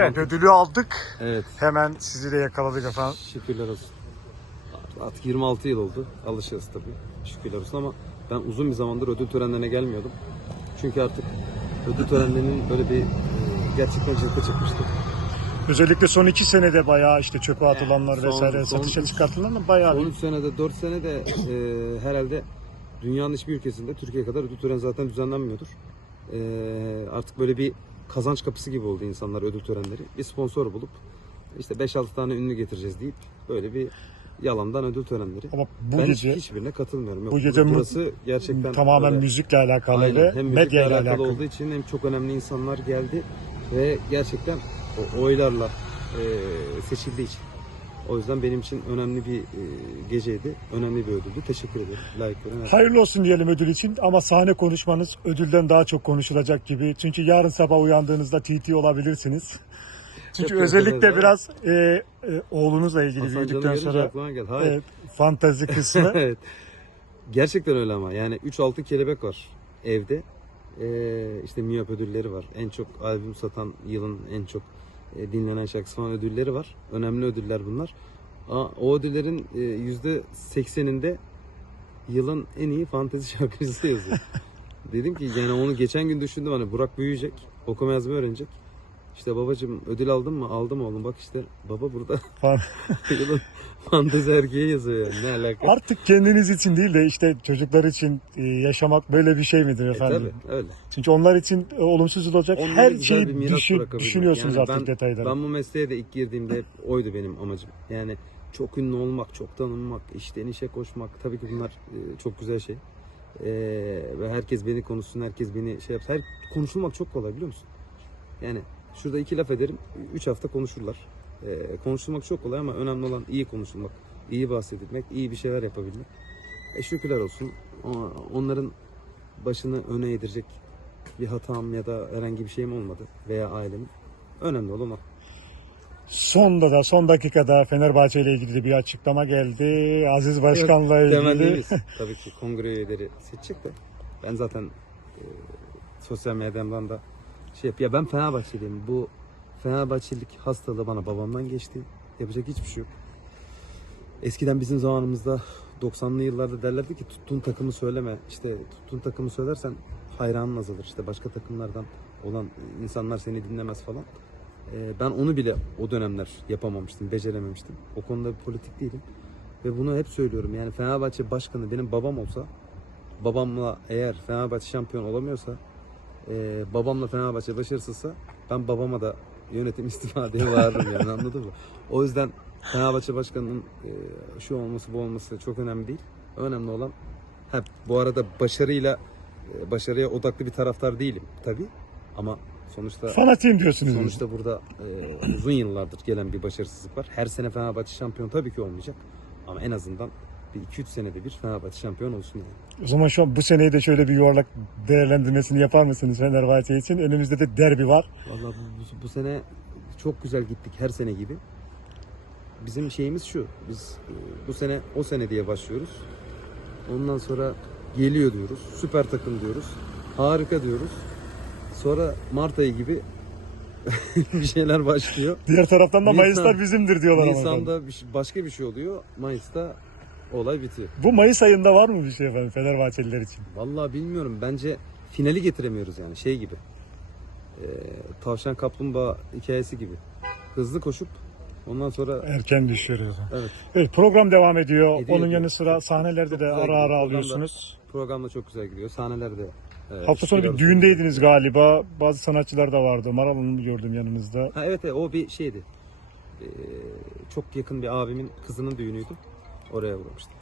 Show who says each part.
Speaker 1: Evet, ödülü aldık.
Speaker 2: Evet.
Speaker 1: Hemen sizi de yakaladık efendim.
Speaker 2: Şükürler olsun. Artık 26 yıl oldu. Alışırız tabii. Şükürler olsun ama ben uzun bir zamandır ödül törenlerine gelmiyordum. Çünkü artık ödül törenlerinin böyle bir e, gerçekten cılkı çıkmıştı.
Speaker 1: Özellikle son iki senede bayağı işte çöpe atılanlar
Speaker 2: son-
Speaker 1: vesaire
Speaker 2: son
Speaker 1: satışa çıkartılanlar bayağı bir
Speaker 2: 13 senede 4 senede e, herhalde dünyanın hiçbir ülkesinde Türkiye kadar ödül töreni zaten düzenlenmiyordur. E, artık böyle bir kazanç kapısı gibi oldu insanlar ödül törenleri. Bir sponsor bulup işte 5-6 tane ünlü getireceğiz deyip böyle bir yalandan ödül törenleri.
Speaker 1: ama bu
Speaker 2: ben
Speaker 1: gece
Speaker 2: hiçbirine katılmıyorum. Yok,
Speaker 1: bu gece
Speaker 2: burası gerçekten
Speaker 1: tamamen
Speaker 2: böyle-
Speaker 1: müzikle alakalı
Speaker 2: Aynen.
Speaker 1: ve
Speaker 2: hem
Speaker 1: medya ile
Speaker 2: alakalı,
Speaker 1: alakalı.
Speaker 2: olduğu için hem çok önemli insanlar geldi ve gerçekten o oylarla e, seçildiği için. O yüzden benim için önemli bir e, geceydi. Önemli bir ödüldü. Teşekkür ederim. Layık gören herkese.
Speaker 1: Hayırlı olsun diyelim ödül için ama sahne konuşmanız ödülden daha çok konuşulacak gibi. Çünkü yarın sabah uyandığınızda TT olabilirsiniz. Çünkü
Speaker 2: Çok
Speaker 1: özellikle biraz e, e, oğlunuzla ilgili
Speaker 2: Hasan
Speaker 1: büyüdükten sonra evet, fantazi kısmı.
Speaker 2: evet. Gerçekten öyle ama. Yani 3 altın kelebek var evde. Ee, işte MÜYAP ödülleri var. En çok albüm satan yılın en çok e, dinlenen şarkısı falan ödülleri var. Önemli ödüller bunlar. Aa, o ödüllerin e, yüzde 80'inde yılın en iyi fantezi şarkıcısı yazıyor. Dedim ki yani onu geçen gün düşündüm hani Burak büyüyecek, okuma yazma öğrenecek. İşte babacığım ödül aldın mı? Aldım oğlum. Bak işte baba burada fantezi erkeği yazıyor yani. Ne alaka?
Speaker 1: Artık kendiniz için değil de işte çocuklar için e, yaşamak böyle bir şey midir
Speaker 2: E,
Speaker 1: efendim?
Speaker 2: tabii öyle.
Speaker 1: Çünkü onlar için e, olumsuz olacak
Speaker 2: Onlara
Speaker 1: her şeyi düşün- düşünüyorsunuz
Speaker 2: Yani
Speaker 1: artık
Speaker 2: ben,
Speaker 1: detayları.
Speaker 2: Ben bu mesleğe de ilk girdiğimde hep oydu benim amacım. Yani çok ünlü olmak, çok tanınmak, işten işe koşmak. Tabii ki bunlar e, çok güzel şey. E, ve herkes beni konuşsun, herkes beni şey yapsın. Her, konuşulmak çok kolay biliyor musun? Yani şurada iki laf ederim, üç hafta konuşurlar. E, konuşulmak çok kolay ama önemli olan iyi konuşulmak, iyi bahsedilmek, iyi bir şeyler yapabilmek. E, şükürler olsun. Onların başını öne eğdirecek bir hatam ya da herhangi bir şeyim olmadı veya ailemin. Önemli olan o.
Speaker 1: Sonda da son dakikada Fenerbahçe ile ilgili bir açıklama geldi. Aziz Başkan'la ilgili.
Speaker 2: Temennimiz tabii ki kongre üyeleri seçecek de ben zaten e, sosyal medyamdan da şey yap. Ya ben Fenerbahçeliyim. Bu Fenerbahçelik hastalığı bana babamdan geçti. Yapacak hiçbir şey yok. Eskiden bizim zamanımızda 90'lı yıllarda derlerdi ki tuttuğun takımı söyleme. İşte tuttuğun takımı söylersen hayranın azalır. İşte başka takımlardan olan insanlar seni dinlemez falan. Ee, ben onu bile o dönemler yapamamıştım, becerememiştim. O konuda bir politik değilim. Ve bunu hep söylüyorum. Yani Fenerbahçe başkanı benim babam olsa, babamla eğer Fenerbahçe şampiyon olamıyorsa, e, babamla Fenerbahçe başarısızsa ben babama da yönetim istifa diye bağırırım yani anladın mı? O yüzden Fenerbahçe başkanının e, şu olması bu olması çok önemli değil. Önemli olan ha, bu arada başarıyla e, başarıya odaklı bir taraftar değilim tabii ama sonuçta
Speaker 1: Fanatiyim diyorsunuz.
Speaker 2: Sonuçta burada e, uzun yıllardır gelen bir başarısızlık var. Her sene Fenerbahçe şampiyon tabii ki olmayacak. Ama en azından bir 2-3 senede bir Fenerbahçe şampiyon olsun yani.
Speaker 1: O zaman şu an bu seneyi de şöyle bir yuvarlak değerlendirmesini yapar mısınız Fenerbahçe için? Önümüzde de derbi var.
Speaker 2: Vallahi bu, bu, bu sene çok güzel gittik her sene gibi. Bizim şeyimiz şu. Biz e, bu sene o sene diye başlıyoruz. Ondan sonra geliyor diyoruz. Süper takım diyoruz. Harika diyoruz. Sonra Mart ayı gibi bir şeyler başlıyor.
Speaker 1: Diğer taraftan da
Speaker 2: Nisan-
Speaker 1: Mayıslar bizimdir diyorlar ama. efendim.
Speaker 2: Nisan'da şey- başka bir şey oluyor. Mayıs'ta olay bitiyor.
Speaker 1: Bu Mayıs ayında var mı bir şey efendim Fenerbahçeliler için?
Speaker 2: Vallahi bilmiyorum. Bence finali getiremiyoruz yani şey gibi. Ee, tavşan kaplumbağa hikayesi gibi. Hızlı koşup ondan sonra
Speaker 1: Erken düşüyoruz.
Speaker 2: evet
Speaker 1: Evet program devam ediyor.
Speaker 2: Ediyor,
Speaker 1: Onun
Speaker 2: ediyor.
Speaker 1: yanı sıra sahnelerde
Speaker 2: çok
Speaker 1: de
Speaker 2: güzel
Speaker 1: ara
Speaker 2: gidiyor.
Speaker 1: ara
Speaker 2: Programda-
Speaker 1: alıyorsunuz.
Speaker 2: program da çok güzel gidiyor. Sahneler de e,
Speaker 1: Hafta sonu bir
Speaker 2: olsun.
Speaker 1: düğündeydiniz galiba. Bazı sanatçılar da vardı. Maral Hanım'ı gördüm yanınızda.
Speaker 2: Ha, evet, evet o bir şeydi. Ee, çok yakın bir abimin kızının düğünüydü. Oraya uğramıştım.